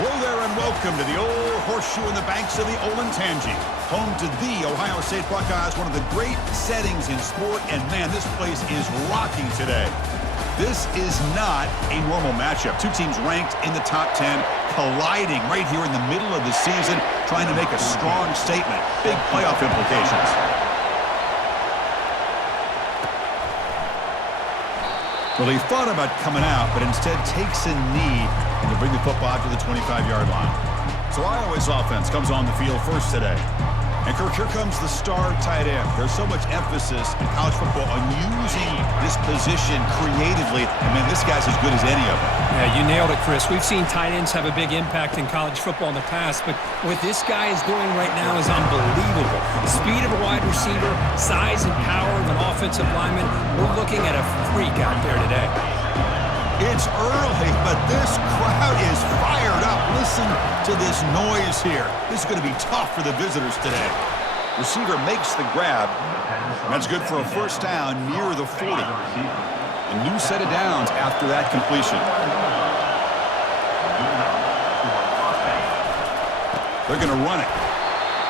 Hello there and welcome to the old horseshoe in the banks of the Olentangy, home to the Ohio State Buckeyes, one of the great settings in sport, and man, this place is rocking today. This is not a normal matchup. Two teams ranked in the top 10, colliding right here in the middle of the season, trying to make a strong statement. Big playoff implications. Well, he thought about coming out, but instead takes a knee and to bring the football to the 25-yard line. So Iowa's offense comes on the field first today. And, Kirk, here comes the star tight end. There's so much emphasis in college football on using this position creatively. I mean, this guy's as good as any of them. Yeah, you nailed it, Chris. We've seen tight ends have a big impact in college football in the past, but what this guy is doing right now is unbelievable. Speed of a wide receiver, size and power of an offensive lineman. We're looking at a freak out there today. It's early, but this crowd is fired up. Listen to this noise here. This is going to be tough for the visitors today. Receiver makes the grab. That's good for a first down near the 40. A new set of downs after that completion. They're going to run it.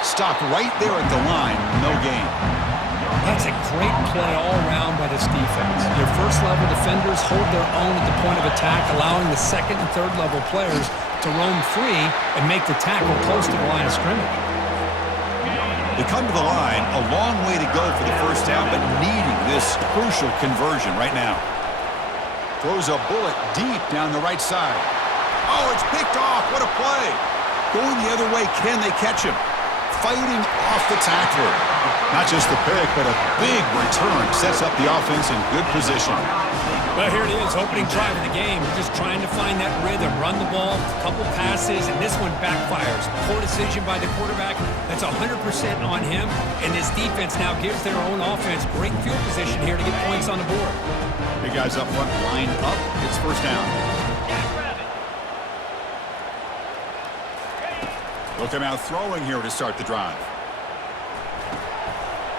Stop right there at the line. No gain. That's a great play all around by this defense. Your first-level defenders hold their own at the point of attack, allowing the second- and third-level players to roam free and make the tackle close to the line of scrimmage. They come to the line, a long way to go for the first down, but needing this crucial conversion right now. Throws a bullet deep down the right side. Oh, it's picked off. What a play. Going the other way, can they catch him? Fighting off the tackler. Not just the pick, but a big return. Sets up the offense in good position. Well, here it is, opening drive of the game. We're just trying to find that rhythm, run the ball, a couple passes, and this one backfires. Poor decision by the quarterback. That's 100% on him, and this defense now gives their own offense great field position here to get points on the board. Big guys up front, lined up. It's first down. Look him out throwing here to start the drive.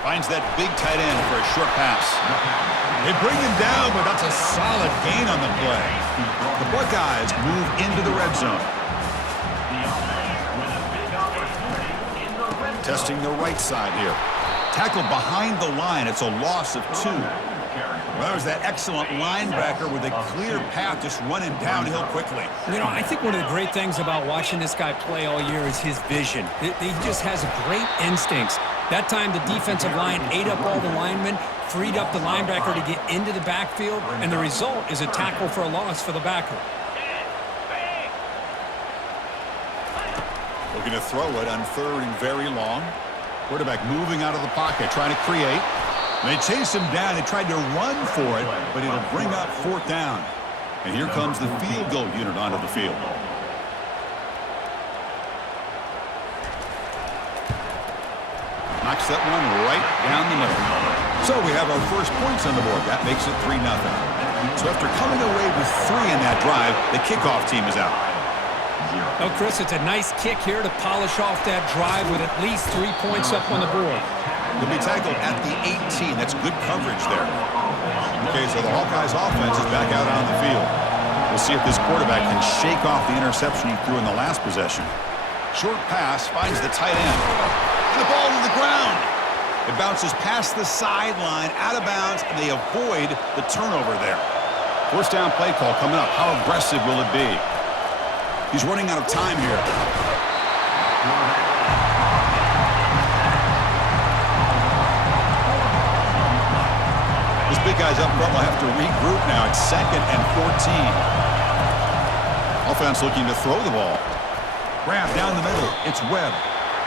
Finds that big tight end for a short pass. They bring him down, but that's a solid gain on the play. The Buckeyes move into the red zone. Testing the right side here. Tackled behind the line. It's a loss of 2. Well, there's that excellent linebacker with a clear path just running downhill quickly. You know, I think one of the great things about watching this guy play all year is his vision. He just has great instincts. That time, the defensive line ate up all the linemen, freed up the linebacker to get into the backfield, and the result is a tackle for a loss for the backer. Looking to throw it on third and very long. Quarterback moving out of the pocket, trying to create. They chase him down. They tried to run for it, but it'll bring up fourth down. And here comes the field goal unit onto the field. Knocks that one right down the middle. So we have our first points on the board. That makes it 3-0. So after coming away with 3 in that drive, the kickoff team is out. Oh, Chris, it's a nice kick here to polish off that drive with at least 3 points up on the board. He'll be tackled at the 18. That's good coverage there. Okay, so the Hawkeyes offense is back out on the field. We'll see if this quarterback can shake off the interception he threw in the last possession. Short pass finds the tight end. And the ball to the ground. It bounces past the sideline, out of bounds, and they avoid the turnover there. First down play call coming up. How aggressive will it be? He's running out of time here. This big guy's up front will have to regroup now. It's 2nd and 14. Offense looking to throw the ball. Grab down the middle. It's Webb.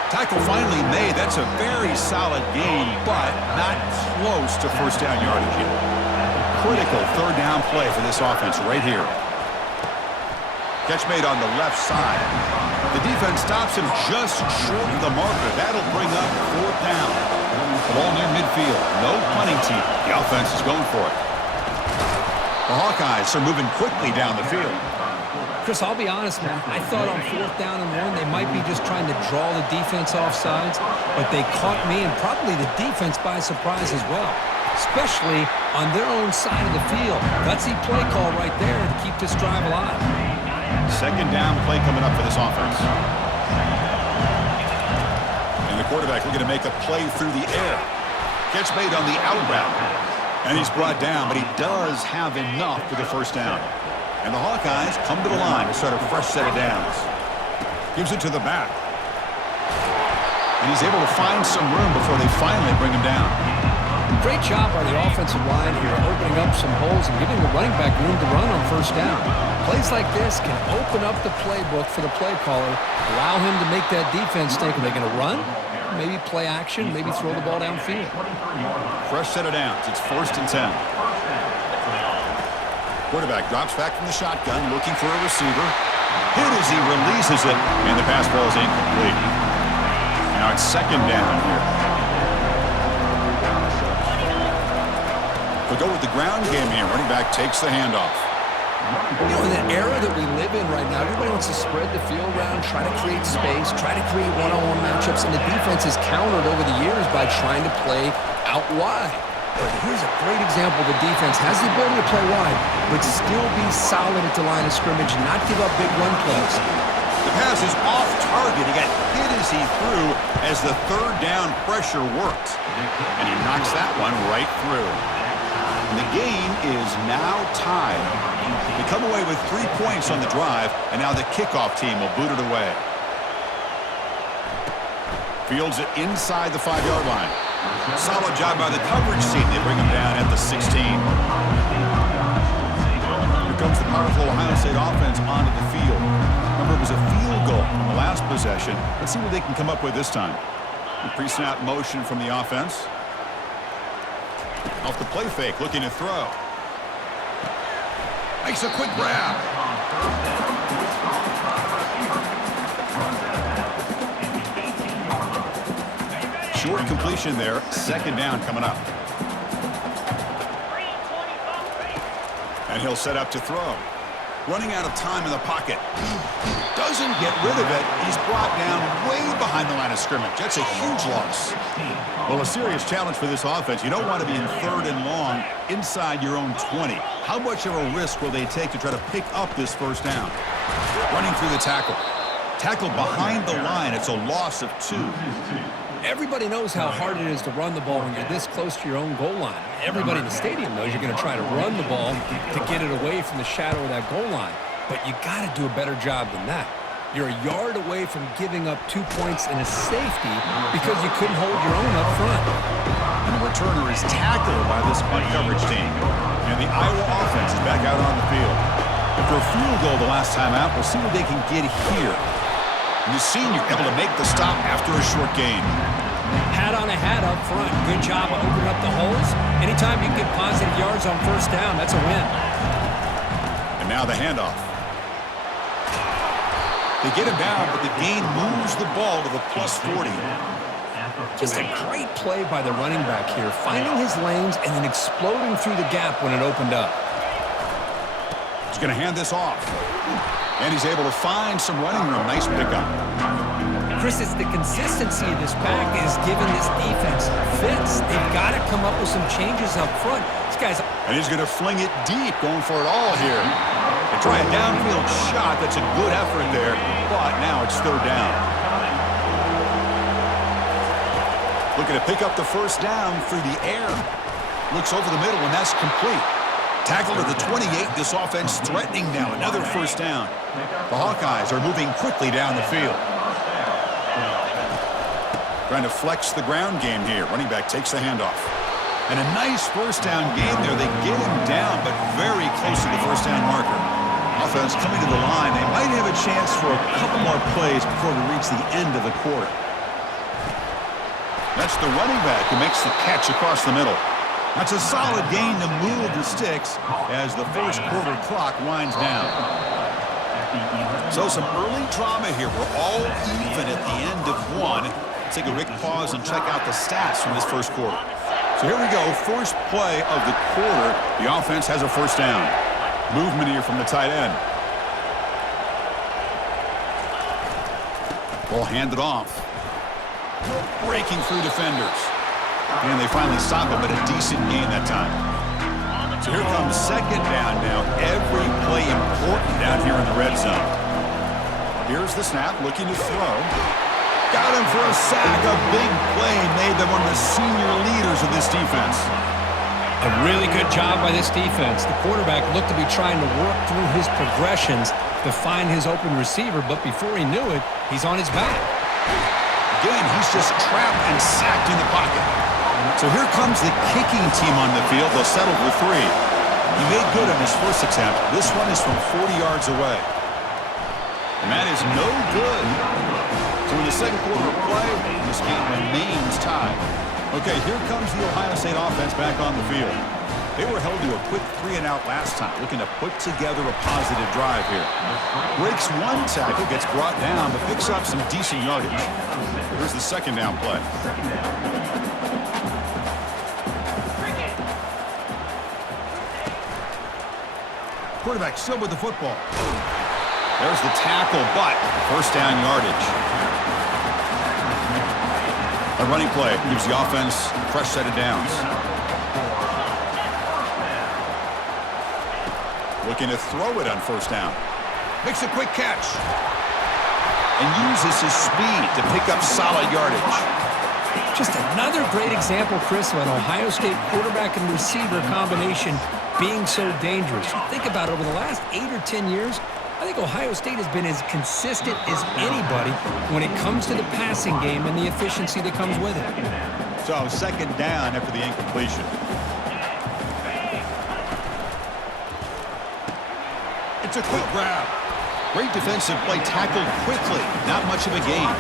Tackle finally made. That's a very solid gain, but not close to first down yardage yet. Critical third down play for this offense right here. Catch made on the left side. The defense stops him just short of the marker. That'll bring up fourth down. The ball near midfield. No punting team. The offense is going for it. The Hawkeyes are moving quickly down the field. Chris, I'll be honest, man. I thought on 4th down and 1, they might be just trying to draw the defense off sides, but they caught me and probably the defense by surprise as well, especially on their own side of the field. Gutsy play call right there to keep this drive alive. Second down play coming up for this offense. And the quarterback looking to make a play through the air. Catch made on the out route. And he's brought down, but he does have enough for the first down. And the Hawkeyes come to the line to start a fresh set of downs. Gives it to the back. And he's able to find some room before they finally bring him down. Great job by the offensive line here, opening up some holes and giving the running back room to run on first down. Plays like this can open up the playbook for the play caller, allow him to make that defense think, are they going to run? Maybe play action, maybe throw the ball downfield. Fresh set of downs. It's 1st and 10. Quarterback drops back from the shotgun, looking for a receiver. Hit as he releases it, and the pass ball is incomplete. Now it's 2nd down here. We'll go with the ground game here. Running back takes the handoff. You know, in the era that we live in right now, everybody wants to spread the field around, try to create space, try to create one-on-one matchups, and the defense has countered over the years by trying to play out wide. But here's a great example. The defense has the ability to play wide, but still be solid at the line of scrimmage and not give up big run plays. The pass is off target. He got hit as he threw as the 3rd down pressure worked. And he knocks that one right through. And the game is now tied. They come away with 3 points on the drive, and now the kickoff team will boot it away. Fields it inside the 5-yard line. Solid job by the coverage team. They bring him down at the 16. Here comes the powerful Ohio State offense onto the field. Remember, it was a field goal on the last possession. Let's see what they can come up with this time. The pre-snap motion from the offense. Off the play fake, looking to throw. Makes a quick grab. Short completion there. 2nd down coming up. And he'll set up to throw. Running out of time in the pocket. Doesn't get rid of it. He's brought down way behind the line of scrimmage. That's a huge loss. Well, a serious challenge for this offense. You don't want to be in 3rd and long inside your own 20. How much of a risk will they take to try to pick up this first down? Running through the tackle. Tackle behind the line. It's a loss of 2. Everybody knows how hard it is to run the ball when you're this close to your own goal line. Everybody in the stadium knows you're going to try to run the ball to get it away from the shadow of that goal line. But you got to do a better job than that. You're a yard away from giving up 2 points in a safety because you couldn't hold your own up front. And the returner is tackled by this punt coverage team. And the Iowa offense is back out on the field. After a field goal the last time out, we'll see what they can get here. And the senior able to make the stop after a short gain. Hat on a hat up front. Good job of opening up the holes. Anytime you get positive yards on first down, that's a win. And now the handoff. They get him down, but the gain moves the ball to the +40. Just a great play by the running back here, finding his lanes and then exploding through the gap when it opened up. He's going to hand this off. And he's able to find some running room. Nice pickup. Chris, it's the consistency of this back that is giving this defense fits. They've got to come up with some changes up front. This guy's... And he's going to fling it deep, going for it all here. They try a downfield shot. That's a good effort there. But now it's 3rd down. Looking to pick up the first down through the air. Looks over the middle, and that's complete. Tackled at the 28. This offense threatening now. Another first down. The Hawkeyes are moving quickly down the field. Trying to flex the ground game here. Running back takes the handoff. And a nice first down game there. They get him down, but very close to the first down marker. Offense coming to the line. They might have a chance for a couple more plays before we reach the end of the quarter. That's the running back who makes the catch across the middle. That's a solid gain to move the sticks as the first quarter clock winds down. So some early drama here. We're all even at the end of one. Let's take a quick pause and check out the stats from this first quarter. So here we go. First play of the quarter. The offense has a first down. Movement here from the tight end. Ball handed off. Breaking through defenders. And they finally stop him, but a decent gain that time. So here comes second down now. Every play important down here in the red zone. Here's the snap, looking to throw. Got him for a sack. A big play made them one of the senior leaders of this defense. A really good job by this defense. The quarterback looked to be trying to work through his progressions to find his open receiver, but before he knew it, he's on his back. Again, he's just trapped and sacked in the pocket. So here comes the kicking team on the field. They'll settle for 3. He made good on his first attempt. This one is from 40 yards away. And that is no good. So in the second quarter of play, this game remains tied. Okay, here comes the Ohio State offense back on the field. They were held to a quick 3-and-out last time, looking to put together a positive drive here. Breaks one tackle, gets brought down, but picks up some decent yardage. Here's the second down play. Quarterback still with the football. There's the tackle, but first down yardage. A running play gives the offense a fresh set of downs. Looking to throw it on first down. Makes a quick catch. And uses his speed to pick up solid yardage. Just another great example, Chris, of an Ohio State quarterback and receiver combination being so dangerous. Think about it, over the last 8 or 10 years, I think Ohio State has been as consistent as anybody when it comes to the passing game and the efficiency that comes with it. So second down after the incompletion. It's a quick grab. Great defensive play, tackled quickly. Not much of a gain.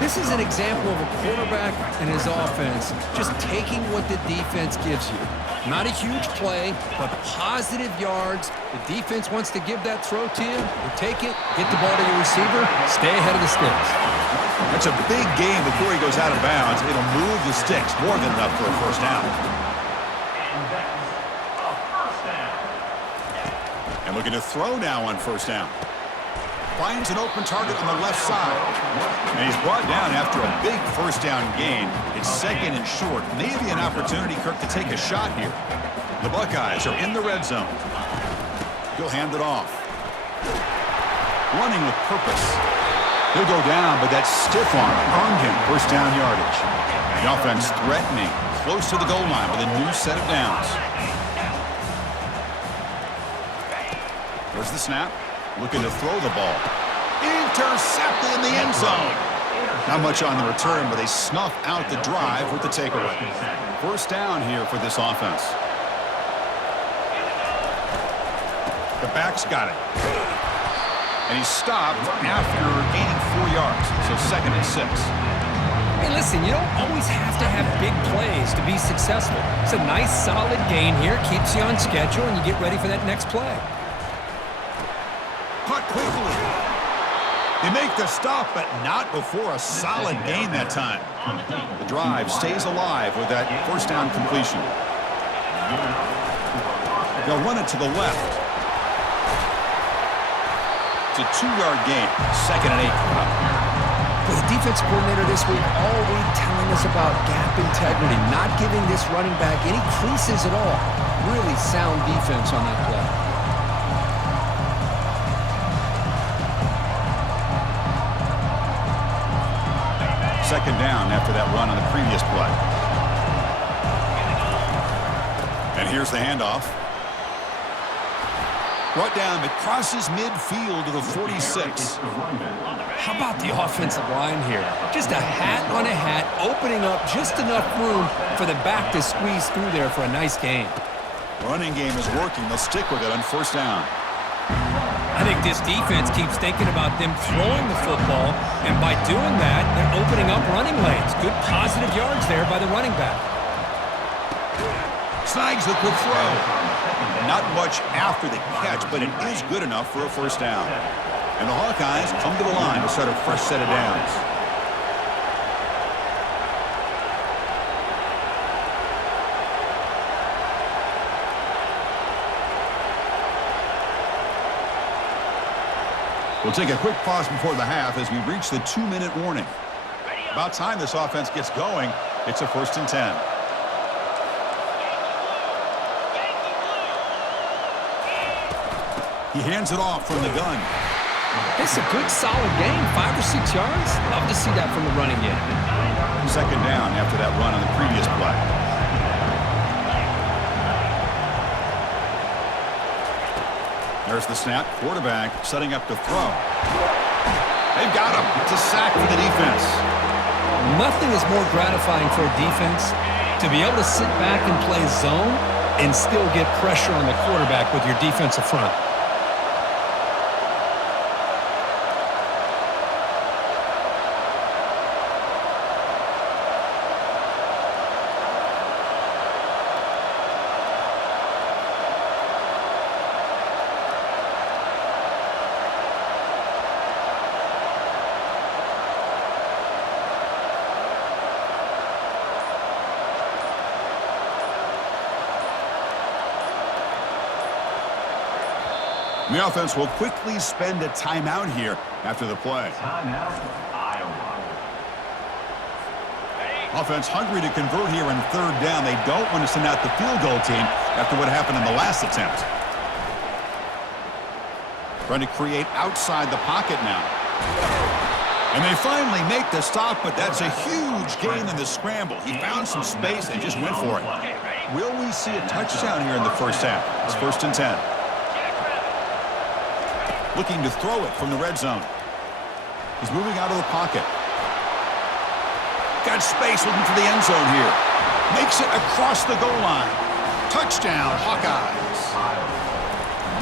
This is an example of a quarterback and his offense just taking what the defense gives you. Not a huge play, but positive yards. The defense wants to give that throw to you. You take it, get the ball to your receiver, stay ahead of the sticks. That's a big gain before he goes out of bounds. It'll move the sticks, more than enough for a first down. And looking to throw now on first down. Finds an open target on the left side. And he's brought down after a big first down gain. It's second and short. Maybe an opportunity, Kirk, to take a shot here. The Buckeyes are in the red zone. He'll hand it off. Running with purpose. He'll go down, but that stiff arm earned him first down yardage. The offense threatening, close to the goal line with a new set of downs. There's the snap. Looking to throw the ball. Intercepted in the end zone. Not much on the return, but they snuff out the drive with the takeaway. First down here for this offense. The back's got it. And he's stopped after gaining 4 yards. So second and 6. Hey, listen, you don't always have to have big plays to be successful. It's a nice, solid gain here. Keeps you on schedule, and you get ready for that next play. Caught quickly. They make the stop, but not before a solid gain that time. The drive stays alive with that first down completion. They'll run it to the left. It's a 2-yard gain. Second and 8. Well, the defense coordinator this week all week telling us about gap integrity, not giving this running back any creases at all. Really sound defense on that play. Second down after that run on the previous play. And here's the handoff. Brought down, but crosses midfield to the 46. How about the offensive line here? Just a hat on a hat, opening up just enough room for the back to squeeze through there for a nice gain. Running game is working. They'll stick with it on first down. I think this defense keeps thinking about them throwing the football, and by doing that, they're opening up running lanes. Good positive yards there by the running back. Snags the quick throw. Not much after the catch, but it is good enough for a first down. And the Hawkeyes come to the line to start a fresh set of downs. We'll take a quick pause before the half as we reach the 2-minute warning. About time this offense gets going. It's a 1st and 10. He hands it off from the gun. It's a good, solid game. 5 or 6 yards. Love to see that from the running game. Second down after that run on the previous play. There's the snap. Quarterback setting up to throw. They've got him. It's a sack for the defense. Nothing is more gratifying for a defense to be able to sit back and play zone and still get pressure on the quarterback with your defensive front. The offense will quickly spend a timeout here after the play. Timeout, Iowa. Offense hungry to convert here in third down. They don't want to send out the field goal team after what happened in the last attempt. Trying to create outside the pocket now. And they finally make the stop, but that's a huge gain in the scramble. He found some space and just went for it. Will we see a touchdown here in the first half? It's 1st and 10. Looking to throw it from the red zone. He's moving out of the pocket. Got space looking for the end zone here. Makes it across the goal line. Touchdown, Hawkeyes.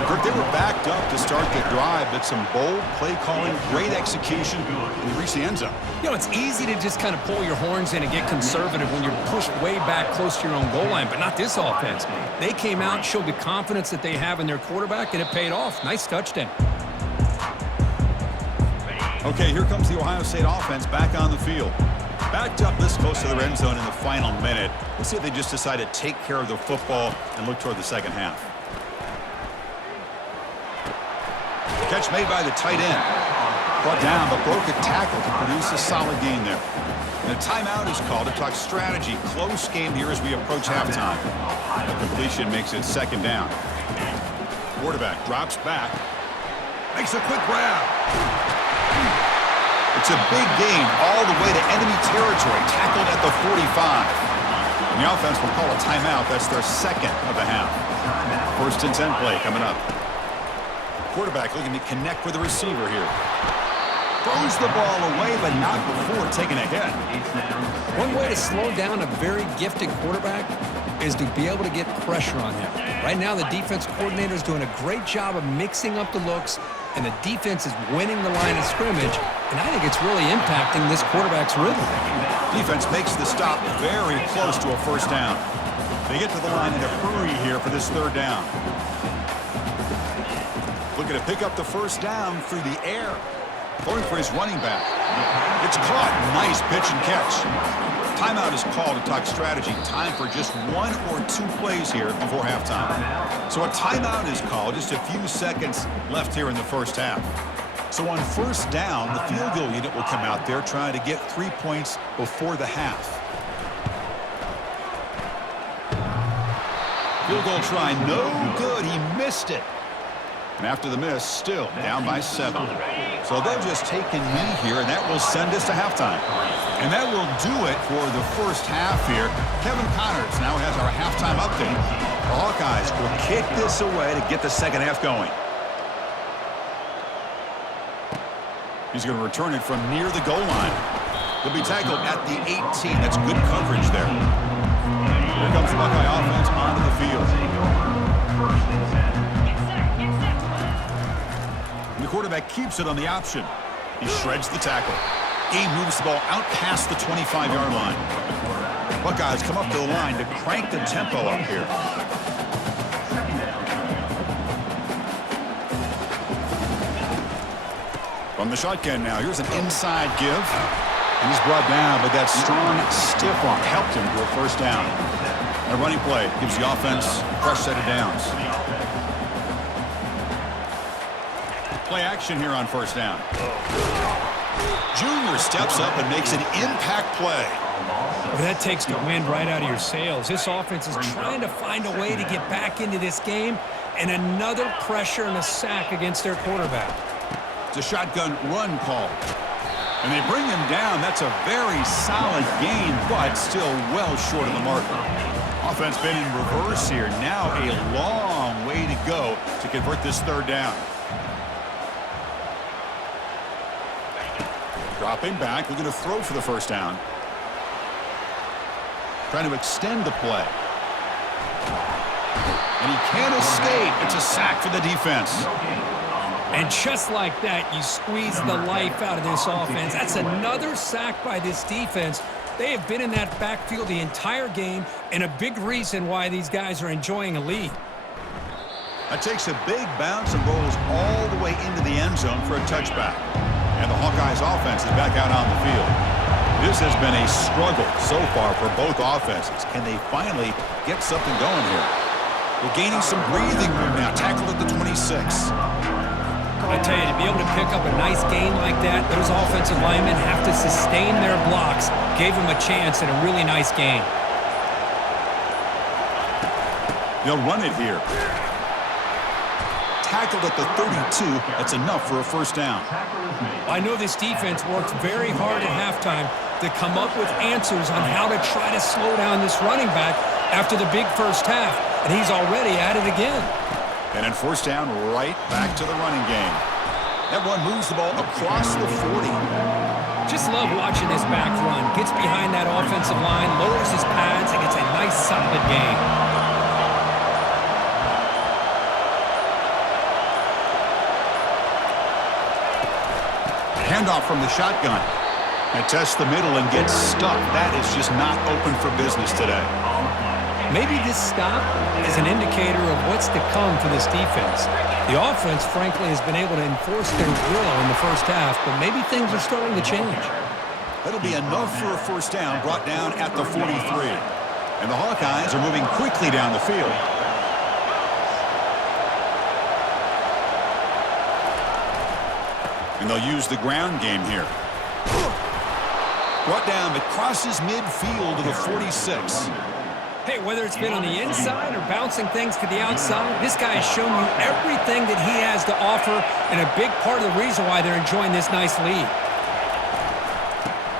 Kirk, they were backed up to start the drive, but some bold play calling, great execution, and they reached the end zone. You know, it's easy to just kind of pull your horns in and get conservative when you're pushed way back close to your own goal line, but not this offense. They came out, showed the confidence that they have in their quarterback, and it paid off. Nice touchdown. Okay, here comes the Ohio State offense back on the field. Backed up this close to the end zone in the final minute. Let's see if they just decide to take care of the football and look toward the second half. Catch made by the tight end. Brought down, but broke a tackle to produce a solid gain there. And a timeout is called to talk strategy. Close game here as we approach halftime. The completion makes it second down. Quarterback drops back. Makes a quick grab. It's a big gain all the way to enemy territory. Tackled at the 45. And the offense will call a timeout. That's their second of the half. 1st and 10 play coming up. Quarterback looking to connect with the receiver here. Throws the ball away, but not before taking a hit. One way to slow down a very gifted quarterback is to be able to get pressure on him. Right now, the defense coordinator is doing a great job of mixing up the looks, and the defense is winning the line of scrimmage, and I think it's really impacting this quarterback's rhythm. Defense makes the stop very close to a first down. They get to the line in a hurry here for this third down. Looking to pick up the first down through the air. Going for his running back. It's caught. Nice pitch and catch. Timeout is called to talk strategy. Time for just 1 or 2 plays here before halftime. So a timeout is called. Just a few seconds left here in the first half. So on first down, the field goal unit will come out there trying to get 3 points before the half. Field goal try, no good. He missed it. And after the miss, still down by 7. So they'll just take a knee here, and that will send us to halftime. And that will do it for the first half here. Kevin Connors now has our halftime update. The Hawkeyes will kick this away to get the second half going. He's going to return it from near the goal line. He'll be tackled at the 18. That's good coverage there. Here comes the Buckeye offense onto the field. The quarterback keeps it on the option. He shreds the tackle. He moves the ball out past the 25-yard line. Buckeyes come up to the line to crank the tempo up here. From the shotgun now, here's an inside give. And he's brought down, but that strong, stiff arm helped him to a first down. A running play gives the offense a fresh set of downs. Play action here on first down. Junior steps up and makes an impact play. Well, that takes the wind right out of your sails. This offense is trying to find a way to get back into this game, and another pressure and a sack against their quarterback. It's a shotgun run call. And they bring him down. That's a very solid gain, but still well short of the marker. Offense been in reverse here. Now a long way to go to convert this third down. Dropping back, looking to throw for the first down. Trying to extend the play. And he can't escape. It's a sack for the defense. And just like that, you squeeze the life out of this offense. That's another sack by this defense. They have been in that backfield the entire game, and a big reason why these guys are enjoying a lead. That takes a big bounce and rolls all the way into the end zone for a touchback. And the Hawkeyes offense is back out on the field. This has been a struggle so far for both offenses. Can they finally get something going here? We're gaining some breathing room now. Tackled at the 26. I tell you, to be able to pick up a nice gain like that, those offensive linemen have to sustain their blocks. Gave them a chance at a really nice gain. They'll run it here. Tackled at the 32. That's enough for a first down. I know this defense worked very hard at halftime to come up with answers on how to try to slow down this running back after the big first half, and he's already at it again. And in first down, right back to the running game. That one moves the ball across the 40. Just love watching this back run. Gets behind that offensive line, lowers his pads, and gets a nice solid gain. Handoff from the shotgun. And tests the middle and gets stuck. That is just not open for business today. Maybe this stop is an indicator of what's to come for this defense. The offense, frankly, has been able to enforce their will in the first half, but maybe things are starting to change. That'll be enough for a first down, brought down at the 43. And the Hawkeyes are moving quickly down the field. And they'll use the ground game here. Brought down, but crosses midfield to the 46. Hey, whether it's been on the inside or bouncing things to the outside, this guy has shown you everything that he has to offer, and a big part of the reason why they're enjoying this nice lead.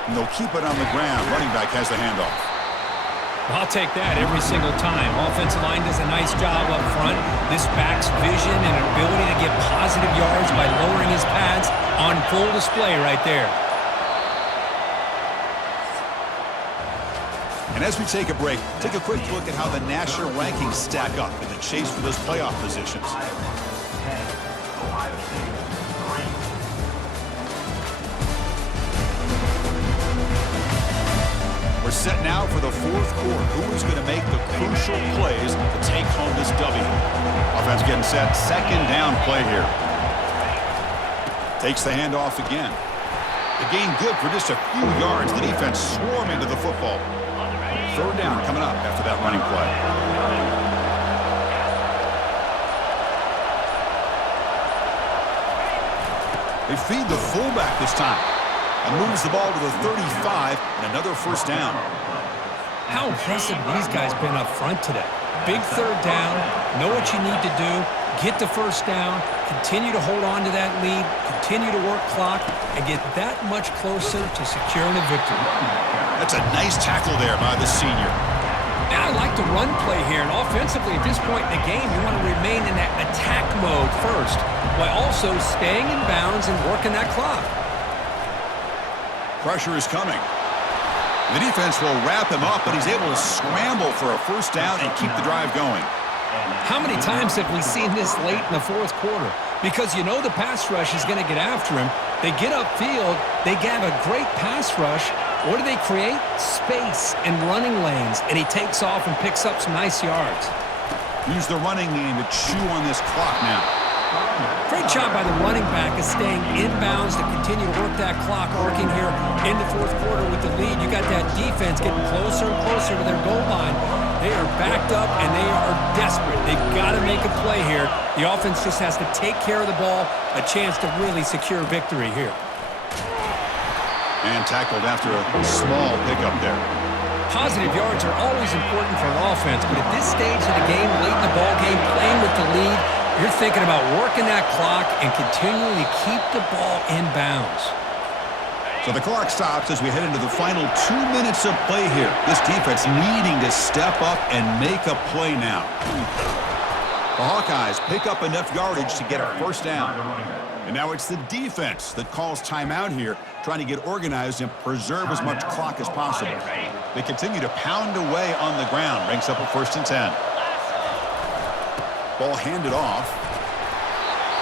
And they'll keep it on the ground. Running back has the handoff. I'll take that every single time. Offensive line does a nice job up front. This back's vision and ability to get positive yards by lowering his pads on full display right there. And as we take a break, take a quick look at how the national rankings stack up in the chase for those playoff positions. We're set now for the fourth quarter. Who is going to make the crucial plays to take home this W? Offense getting set. Second down play here. Takes the handoff again. The gain good for just a few yards. The defense swarming to the football. Third down coming up after that running play. They feed the fullback this time. And moves the ball to the 35 and another first down. How impressive these guys been up front today. Big third down, know what you need to do, get the first down, continue to hold on to that lead, continue to work clock, and get that much closer to securing a victory. That's a nice tackle there by the senior. Now I like the run play here, and offensively at this point in the game, you want to remain in that attack mode first, while also staying in bounds and working that clock. Pressure is coming. The defense will wrap him up, but he's able to scramble for a first down and keep the drive going. How many times have we seen this late in the fourth quarter? Because you know the pass rush is going to get after him. They get upfield. They have a great pass rush. What do they create? Space and running lanes. And he takes off and picks up some nice yards. Use the running game to chew on this clock now. Great job by the running back of staying inbounds to continue to work that clock, working here in the fourth quarter with the lead. You got that defense getting closer and closer to their goal line. They are backed up, and they are desperate. They've got to make a play here. The offense just has to take care of the ball, a chance to really secure victory here. And tackled after a small pickup there. Positive yards are always important for an offense, but at this stage of the game, late in the ball game, playing with the lead, lead, you're thinking about working that clock and continuing to keep the ball in bounds. So the clock stops as we head into the final 2 minutes of play here. This defense needing to step up and make a play now. The Hawkeyes pick up enough yardage to get a first down. And now it's the defense that calls timeout here, trying to get organized and preserve as much clock as possible. They continue to pound away on the ground. Brings up a 1st and 10. Ball handed off.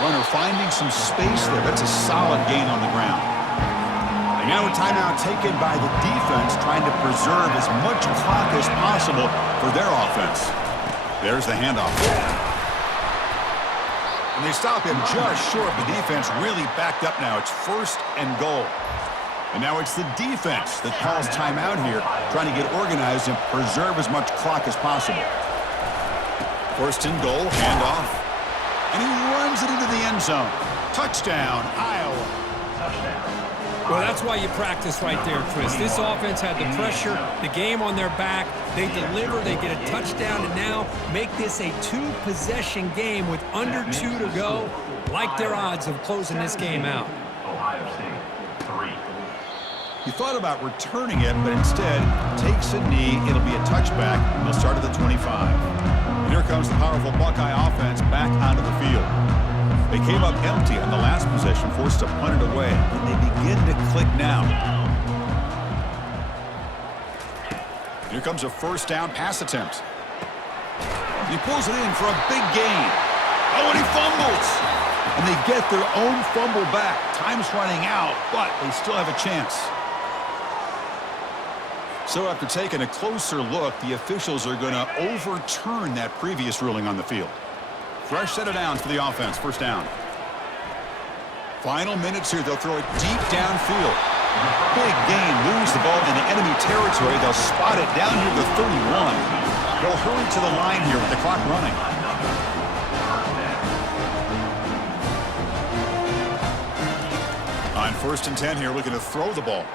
Runner finding some space there. That's a solid gain on the ground. And now a timeout taken by the defense, trying to preserve as much clock as possible for their offense. There's the handoff. And they stop him just short. The defense really backed up now. It's 1st and goal. And now it's the defense that calls timeout here, trying to get organized and preserve as much clock as possible. 1st and goal, handoff. And he runs it into the end zone. Touchdown, Iowa. Well, that's why you practice right there, Chris. This offense had the pressure, the game on their back. They deliver, they get a touchdown, and now make this a 2-possession game with under 2 to go. Like their odds of closing this game out. Ohio State, 3. He thought about returning it, but instead takes a knee. It'll be a touchback. They'll start at the 25. And here comes the powerful Buckeye offense back onto the field. They came up empty on the last possession, forced to punt it away. And they begin to click now. Here comes a 1st down pass attempt. He pulls it in for a big gain. Oh, and he fumbles. And they get their own fumble back. Time's running out, but they still have a chance. So after taking a closer look, the officials are going to overturn that previous ruling on the field. Fresh set of downs for the offense. 1st down. Final minutes here. They'll throw it deep downfield. Big gain. Lose the ball into enemy territory. They'll spot it down near the 31. They'll hurry to the line here with the clock running. On 1st and 10 here, looking to throw the ball.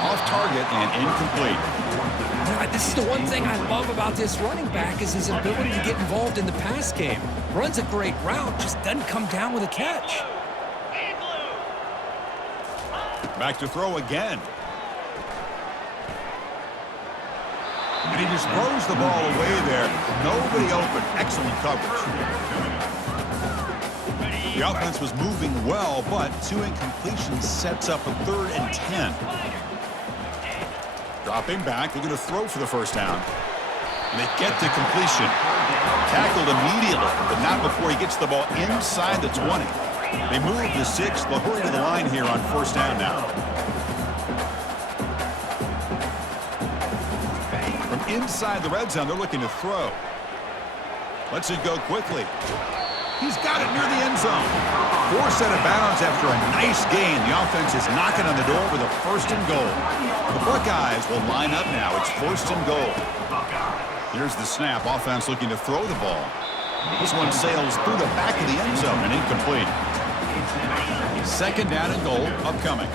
Off target and incomplete. This is the one thing I love about this running back is his ability to get involved in the pass game. Runs a great route, just doesn't come down with a catch. Back to throw again. And he just throws the ball away there. Nobody open. Excellent coverage. The offense was moving well, but 2 incompletions sets up a 3rd and 10. Dropping back, they're going to throw for the 1st down. And they get the completion. Tackled immediately, but not before he gets the ball inside the 20. They move the 6. They'll hurry to the line here on 1st down now. From inside the red zone, they're looking to throw. Lets it go quickly. He's got it near the end zone. 4 set of bounds after a nice gain. The offense is knocking on the door with a 1st and goal. The Buckeyes will line up now. It's 1st and goal. Here's the snap. Offense looking to throw the ball. This one sails through the back of the end zone and incomplete. 2nd down and goal upcoming.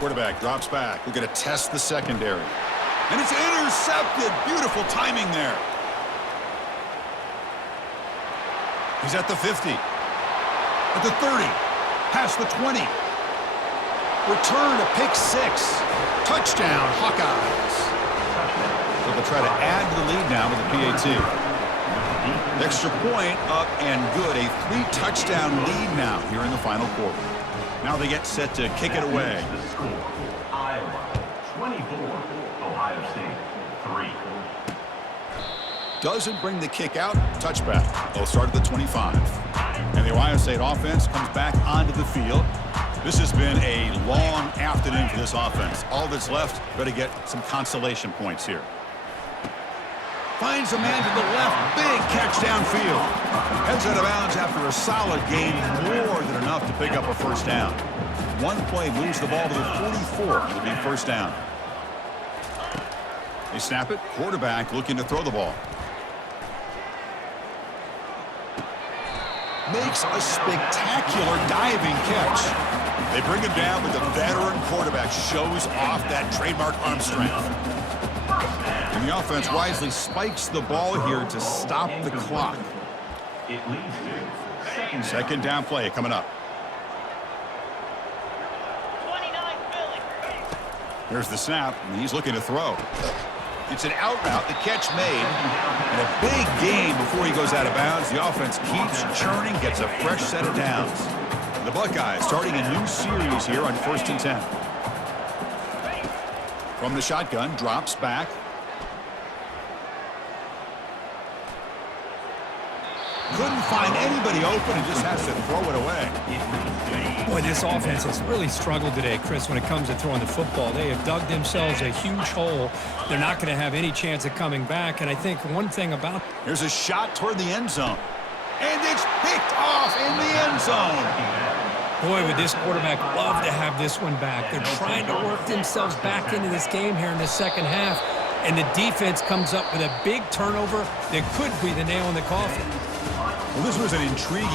Quarterback drops back. We're going to test the secondary. And it's intercepted. Beautiful timing there. He's at the 50. At the 30. Past the 20. Return to pick 6. Touchdown, Hawkeyes. So they'll try to add to the lead now with a PAT. Extra point up and good. A 3-touchdown lead now here in the final quarter. Now they get set to kick it away. The score, Iowa 24, Ohio State 3. Doesn't bring the kick out. Touchback. They'll start at the 25. And the Ohio State offense comes back onto the field. This has been a long afternoon for this offense. All that's left, better get some consolation points here. Finds a man to the left. Big catch downfield. Heads out of bounds after a solid gain. More than enough to pick up a 1st down. One play moves the ball to the 44. It'll be 1st down. They snap it. Quarterback looking to throw the ball. Makes a spectacular diving catch. They bring him down, but the veteran quarterback shows off that trademark arm strength. And the offense wisely spikes the ball here to stop the clock. It leads to Second down play coming up. 29 Philly. Here's the snap, and he's looking to throw. It's an out route, the catch made, and a big gain before he goes out of bounds. The offense keeps churning, gets a fresh set of downs. The Buckeyes starting a new series here on 1st and 10. From the shotgun, drops back. Couldn't find anybody open and just has to throw it away. Boy, this offense has really struggled today, Chris, when it comes to throwing the football. They have dug themselves a huge hole. They're not going to have any chance of coming back. And I think one thing about... Here's a shot toward the end zone. And it's picked off in the end zone. Boy, would this quarterback love to have this one back. They're trying to work themselves back into this game here in the second half. And the defense comes up with a big turnover that could be the nail in the coffin. Well, this was an intriguing